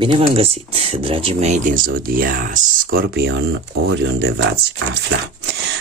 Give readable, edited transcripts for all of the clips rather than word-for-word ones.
Bine v-am găsit, dragii mei din Zodia Scorpion, oriunde v-ați afla.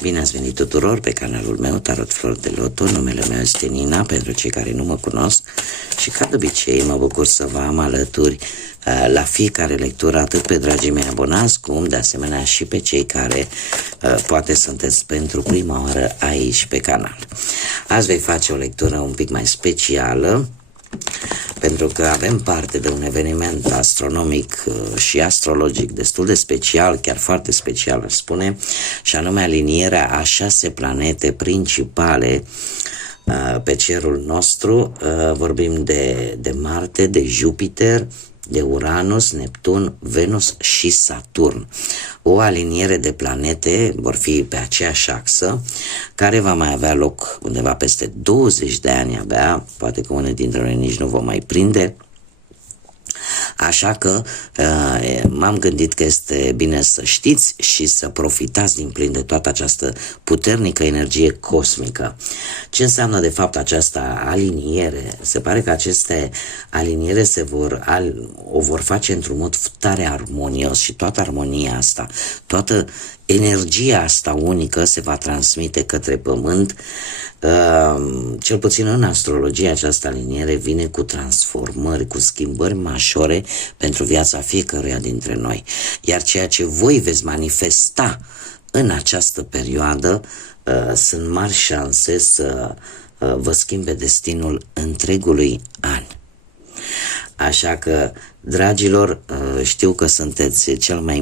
Bine ați venit tuturor pe canalul meu, Tarot Flori de Loto. Numele meu este Nina, pentru cei care nu mă cunosc. Și ca de obicei mă bucur să vă am alături la fiecare lectură, atât pe dragii mei abonați, cum de asemenea și pe cei care poate sunteți pentru prima oară aici pe canal. Azi voi face o lectură un pic mai specială, pentru că avem parte de un eveniment astronomic și astrologic destul de special, chiar foarte special, aș spune, și anume alinierea a 6 planete principale pe cerul nostru. Vorbim de Marte, de Jupiter, de Uranus, Neptun, Venus și Saturn. O aliniere de planete vor fi pe aceeași axă, care va mai avea loc undeva peste 20 de ani abia, poate că unele dintre noi nici nu vom mai prinde. Așa că m-am gândit că este bine să știți și să profitați din plin de toată această puternică energie cosmică. Ce înseamnă de fapt această aliniere? Se pare că aceste aliniere o vor face într-un mod tare armonios și toată armonia asta, toată energia asta unică se va transmite către Pământ. Cel puțin în astrologie această aliniere vine cu transformări, cu schimbări majore pentru viața fiecăruia dintre noi. Iar ceea ce voi veți manifesta în această perioadă sunt mari șanse să vă schimbe destinul întregului an. Așa că, dragilor, știu că sunteți cea mai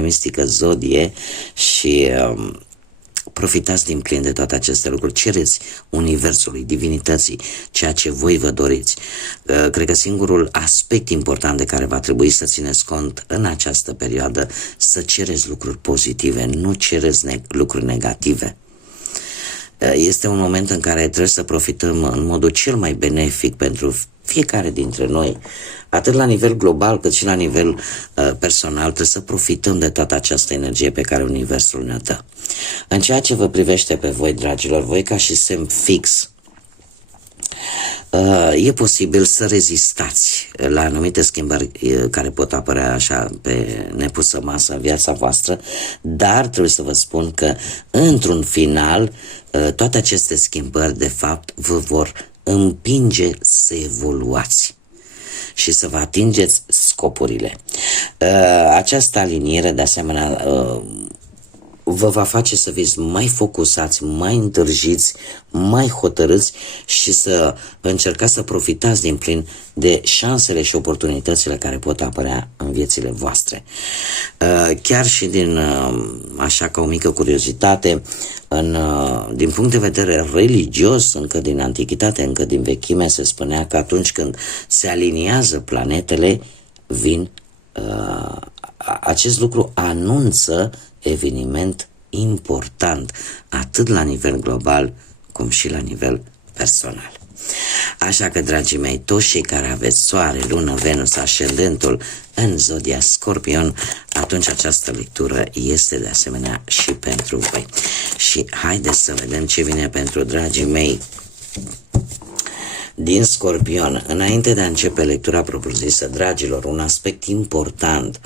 mistică zodie și profitați din plin de toate aceste lucruri. Cereți Universului, Divinității, ceea ce voi vă doriți. Cred că singurul aspect important de care va trebui să țineți cont în această perioadă, să cereți lucruri pozitive, nu cereți lucruri negative. Este un moment în care trebuie să profităm în modul cel mai benefic pentru fiecare dintre noi, atât la nivel global cât și la nivel personal. Trebuie să profităm de toată această energie pe care Universul ne dă. În ceea ce vă privește pe voi, dragilor, voi ca și semn fix, e posibil să rezistați la anumite schimbări care pot apărea așa pe nepusă masă în viața voastră, dar trebuie să vă spun că într-un final toate aceste schimbări de fapt vă vor împinge să evoluați și să vă atingeți scopurile. Această aliniere de asemenea vă va face să fiți mai focusați, mai întârziți, mai hotărâți și să încercați să profitați din plin de șansele și oportunitățile care pot apărea în viețile voastre. Chiar și așa ca o mică curiozitate, din punct de vedere religios, încă din antichitate, încă din vechime, se spunea că atunci când se aliniază planetele, acest lucru anunță eveniment important, atât la nivel global, cum și la nivel personal. Așa că, dragii mei, toți cei care aveți Soare, Lună, Venus, ascendentul în Zodia Scorpion, atunci această lectură este de asemenea și pentru voi. Și haideți să vedem ce vine pentru dragii mei din Scorpion. Înainte de a începe lectura propriu-zisă, dragilor, un aspect important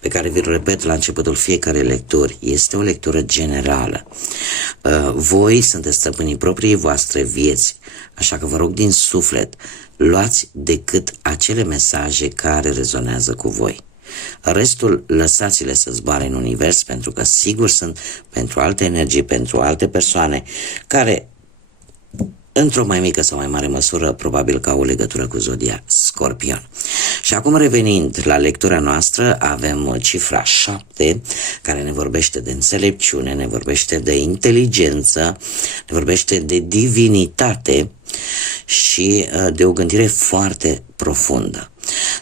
pe care vi-l repet la începutul fiecarei lecturi, este o lectură generală. Voi sunteți stăpânii propriei voastre vieți, așa că vă rog din suflet, luați decât acele mesaje care rezonează cu voi. Restul lăsați-le să zboare în univers, pentru că sigur sunt pentru alte energii, pentru alte persoane care, într-o mai mică sau mai mare măsură, probabil că au o legătură cu Zodia Scorpion. Și acum, revenind la lectura noastră, avem cifra 7, care ne vorbește de înțelepciune, ne vorbește de inteligență, ne vorbește de divinitate și de o gândire foarte profundă.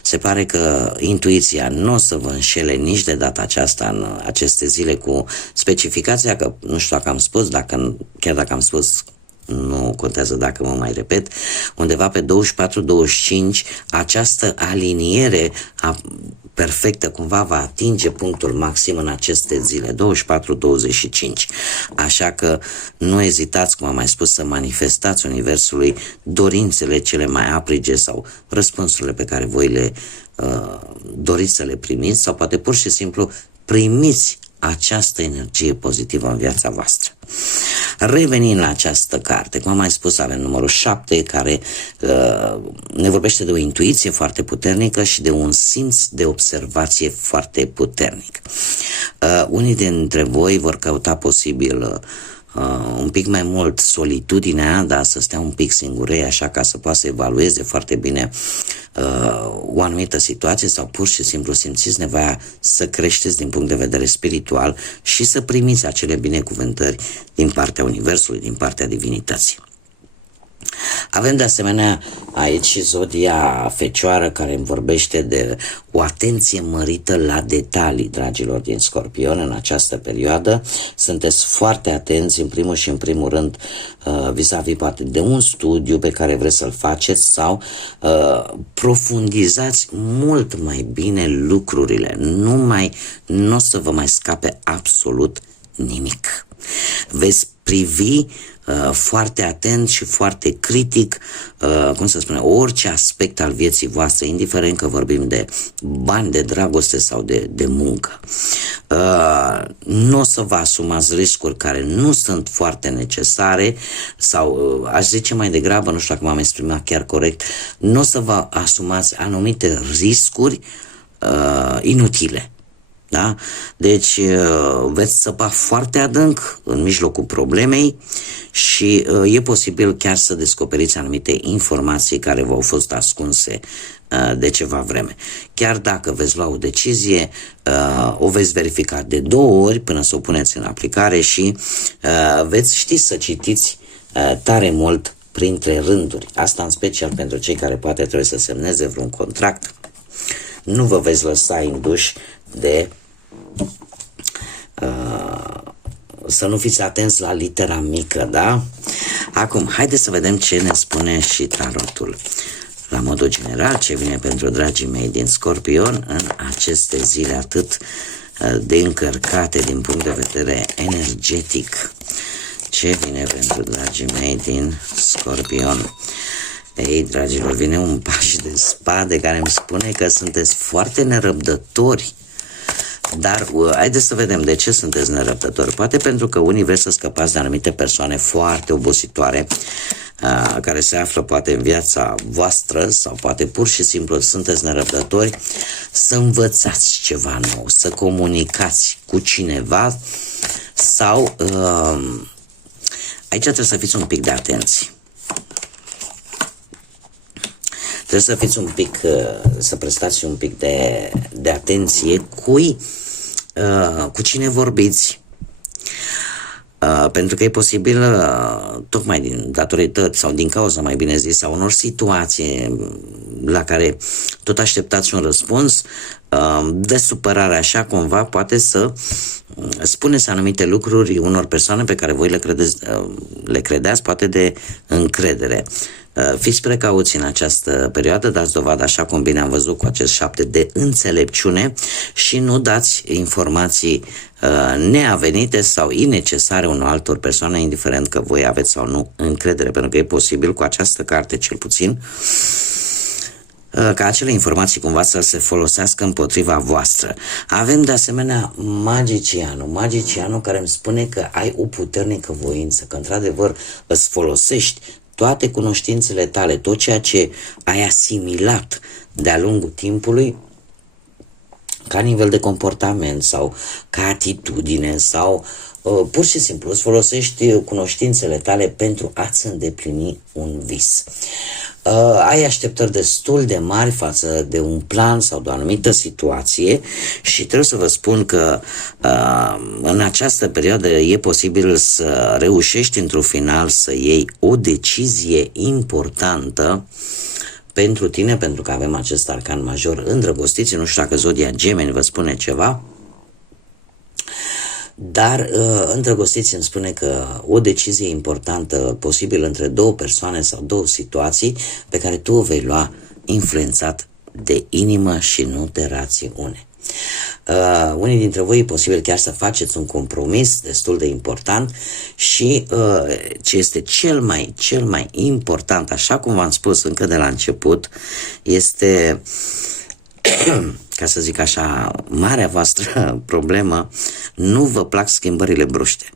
Se pare că intuiția nu o să vă înșele nici de data aceasta în aceste zile, cu specificația că, nu știu dacă am spus, chiar dacă am spus, nu contează dacă mă mai repet, undeva pe 24-25 această aliniere perfectă cumva va atinge punctul maxim în aceste zile, 24-25. Așa că nu ezitați, cum am mai spus, să manifestați Universului dorințele cele mai aprige sau răspunsurile pe care voi le doriți să le primiți, sau poate pur și simplu primiți această energie pozitivă în viața voastră. Revenind la această carte, cum am mai spus, avem numărul 7, care ne vorbește de o intuiție foarte puternică și de un simț de observație foarte puternic. Unii dintre voi vor căuta posibil un pic mai mult solitudinea, dar să stea un pic singurei, așa ca să poată să evalueze foarte bine o anumită situație, sau pur și simplu simțiți nevoia să creșteți din punct de vedere spiritual și să primiți acele binecuvântări din partea Universului, din partea divinității. Avem de asemenea aici zodia Fecioară, care îmi vorbește de o atenție mărită la detalii, dragilor din Scorpion, în această perioadă. Sunteți foarte atenți, în primul și în primul rând, vis-a-vis poate de un studiu pe care vreți să-l faceți, sau profundizați mult mai bine lucrurile. Nu o să vă mai scape absolut nimic. Veți privi foarte atent și foarte critic, orice aspect al vieții voastre, indiferent că vorbim de bani, de dragoste sau de muncă. Nu o să vă asumați riscuri care nu sunt foarte necesare, sau aș zice mai degrabă, nu știu dacă m-am exprimat chiar corect, nu o să vă asumați anumite riscuri inutile. Da? Deci veți săpa foarte adânc în mijlocul problemei și e posibil chiar să descoperiți anumite informații care v-au fost ascunse de ceva vreme. Chiar dacă veți lua o decizie, o veți verifica de 2 ori până să o puneți în aplicare și veți ști să citiți tare mult printre rânduri. Asta în special pentru cei care poate trebuie să semneze vreun contract. Nu vă veți lăsa induși de să nu fiți atenți la litera mică, da? Acum, haideți să vedem ce ne spune și tarotul. La modul general, ce vine pentru dragii mei din Scorpion în aceste zile atât de încărcate din punct de vedere energetic. Ce vine pentru dragii mei din Scorpion? Ei, dragilor, vine un paș de spade care îmi spune că sunteți foarte nerăbdători. Dar haideți să vedem de ce sunteți nerăbdători. Poate pentru că unii vreți să scăpați de anumite persoane foarte obositoare care se află poate în viața voastră, sau poate pur și simplu sunteți nerăbdători să învățați ceva nou, să comunicați cu cineva, sau aici trebuie să fiți un pic de atenți. Trebuie să fiți un pic, să prestați un pic de atenție cu cine vorbiți. Pentru că e posibil, tocmai datorită sau din cauza, mai bine zis, a unor situații la care tot așteptați un răspuns, de supărare așa cumva, poate să spuneți anumite lucruri unor persoane pe care voi le credeați poate de încredere. Fiți precauți în această perioadă, dați dovadă, așa cum bine am văzut cu acest 7, de înțelepciune și nu dați informații neavenite sau innecesare unor altor persoane, indiferent că voi aveți sau nu încredere, pentru că e posibil cu această carte, cel puțin, ca acele informații cumva să se folosească împotriva voastră. Avem de asemenea magicianul care îmi spune că ai o puternică voință, că într-adevăr îți folosești toate cunoștințele tale, tot ceea ce ai asimilat de-a lungul timpului, ca nivel de comportament sau ca atitudine, sau pur și simplu îți folosești cunoștințele tale pentru a-ți îndeplini un vis. Ai așteptări destul de mari față de un plan sau de o anumită situație și trebuie să vă spun că în această perioadă e posibil să reușești într-un final să iei o decizie importantă pentru tine, pentru că avem acest arcan major îndrăgostiți. Nu știu dacă zodia Gemeni vă spune ceva, dar îndrăgostiți îmi spune că o decizie importantă, posibil între 2 persoane sau 2 situații, pe care tu o vei lua influențat de inimă și nu de rațiune. Unii dintre voi e posibil chiar să faceți un compromis destul de important și ce este cel mai important, așa cum v-am spus încă de la început, este, ca să zic așa, marea voastră problemă: nu vă plac schimbările bruște.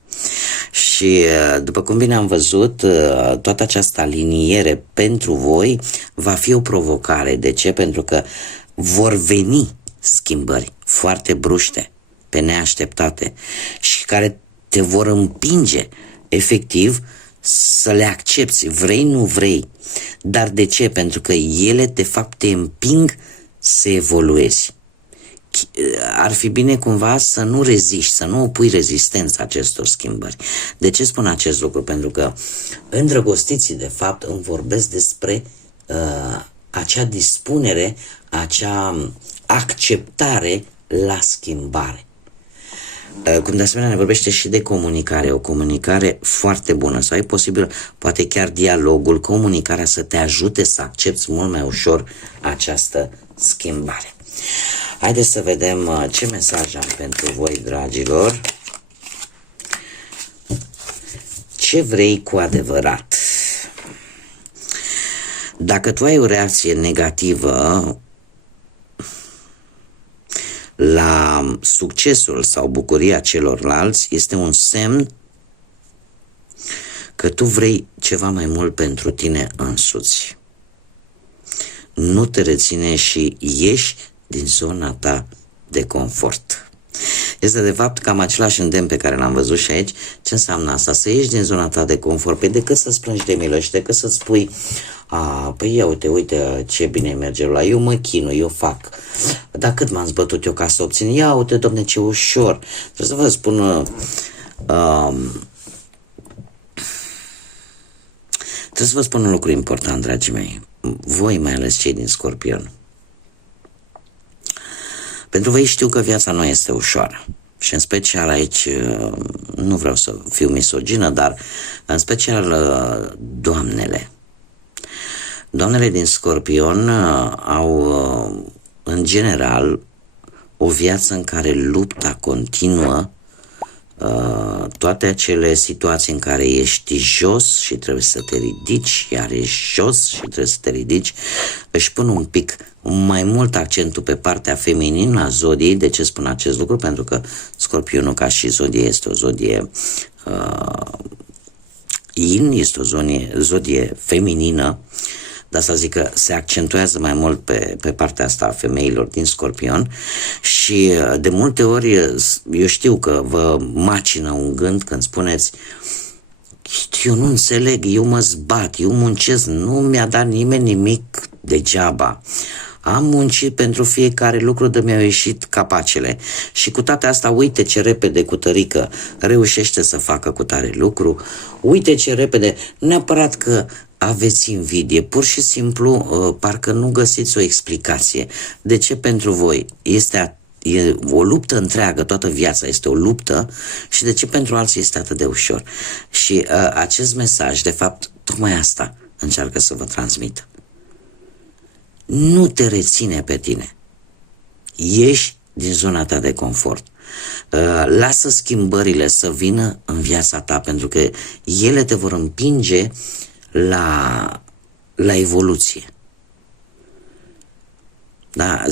Și după cum bine am văzut, toată această aliniere pentru voi va fi o provocare. De ce? Pentru că vor veni schimbări foarte bruște, pe neașteptate, și care te vor împinge efectiv să le accepti, vrei, nu vrei. Dar de ce? Pentru că ele de fapt te împing să evoluezi. Ar fi bine cumva să nu reziști, să nu opui rezistența acestor schimbări. De ce spun acest lucru? Pentru că îndrăgostiții de fapt îmi vorbesc despre acea dispunere, acea acceptare la schimbare. Cum de asemenea ne vorbește și de comunicare, o comunicare foarte bună, sau e posibil poate chiar dialogul, comunicarea să te ajute să accepți mult mai ușor această schimbare. Haideți să vedem ce mesaj am pentru voi, dragilor. Ce vrei cu adevărat? Dacă tu ai o reacție negativă la succesul sau bucuria celorlalți, este un semn că tu vrei ceva mai mult pentru tine însuți. Nu te reține și ieși din zona ta de confort. Este de fapt cam același îndemn pe care l-am văzut și aici. Ce înseamnă asta? Să ieși din zona ta de confort. Pe decât să-ți plângi de milă și decât să-ți spui: păi ia uite ce bine merge la, eu mă chinui, eu fac. Dar cât m-am zbătut eu ca să obțin? Ia uite, domne, ce ușor. Trebuie să vă spun... trebuie să vă spun un lucru important, dragii mei. Voi, mai ales cei din Scorpion. Pentru voi știu că viața nu este ușoară. Și în special aici, nu vreau să fiu misogină, dar în special doamnele. Doamnele din Scorpion au, în general, o viață în care lupta continuă, toate acele situații în care ești jos și trebuie să te ridici, iar ești jos și trebuie să te ridici, își pun un pic mai mult accentul pe partea feminină a zodiei. De ce spun acest lucru? Pentru că Scorpionul, ca și zodie, este o zodie yin, este o zodie feminină, dar să zic că se accentuează mai mult pe partea asta a femeilor din Scorpion. Și de multe ori eu știu că vă macină un gând când spuneți: eu nu înțeleg, eu mă zbat, eu muncesc, nu mi-a dat nimeni nimic degeaba. Am muncit pentru fiecare lucru de mi-au ieșit capacele. Și cu toate asta, uite ce repede Cutărică reușește să facă cu tare lucru, uite ce repede, neapărat că aveți invidie, pur și simplu parcă nu găsiți o explicație. De ce pentru voi e o luptă întreagă, toată viața este o luptă, și de ce pentru alții este atât de ușor? Și acest mesaj, de fapt, tocmai asta încearcă să vă transmită. Nu te reține pe tine. Ieși din zona ta de confort. Lasă schimbările să vină în viața ta, pentru că ele te vor împinge la evoluție. Da,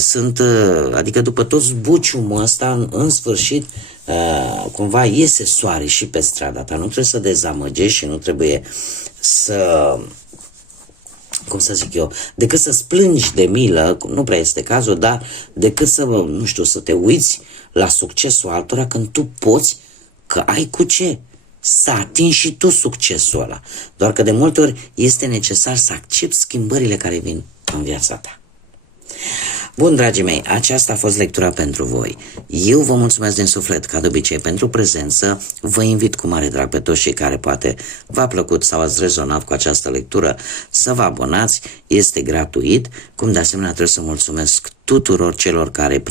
adică după tot zbuciumul ăsta, în sfârșit, cumva iese soare și pe strada ta. Nu trebuie să dezamăgești și nu trebuie să, cum să zic eu, decât să-ți plângi de milă, nu prea este cazul, dar decât să, nu știu, să te uiți la succesul altora când tu poți, că ai cu ce să atingi și tu succesul ăla. Doar că de multe ori este necesar să accepti schimbările care vin în viața ta. Bun, dragii mei, aceasta a fost lectura pentru voi. Eu vă mulțumesc din suflet, ca de obicei, pentru prezență. Vă invit cu mare drag pe toți cei care poate v-a plăcut sau ați rezonat cu această lectură să vă abonați. Este gratuit. Cum de asemenea trebuie să mulțumesc tuturor celor care,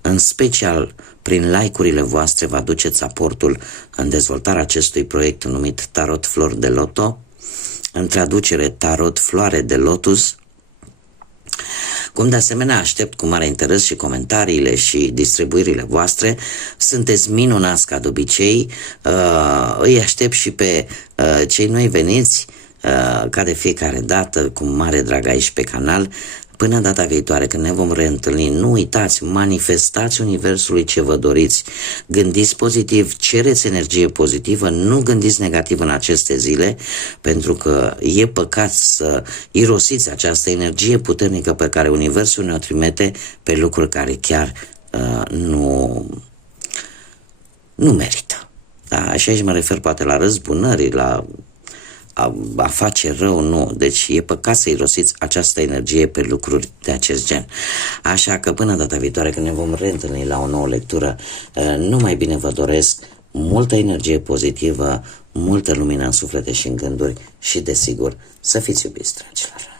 în special prin like-urile voastre, vă aduceți aportul în dezvoltarea acestui proiect numit Tarot Flori de Loto, în traducere Tarot Floare de Lotus. Cum de asemenea aștept cu mare interes și comentariile și distribuirile voastre. Sunteți minunați ca de obicei. Îi aștept și pe cei noi veniți, ca de fiecare dată, cu mare drag aici pe canal. Până data viitoare, când ne vom reîntâlni, nu uitați, manifestați Universului ce vă doriți, gândiți pozitiv, cereți energie pozitivă, nu gândiți negativ în aceste zile, pentru că e păcat să irosiți această energie puternică pe care Universul ne-o trimite pe lucruri care chiar nu merită. Da? Și aici mă refer poate la răzbunări, la a face rău, nu. Deci e păcat să irosiți această energie pe lucruri de acest gen. Așa că până data viitoare, când ne vom reîntâlni la o nouă lectură, numai bine vă doresc multă energie pozitivă, multă lumină în suflete și în gânduri și, desigur, să fiți iubiți, dragilor.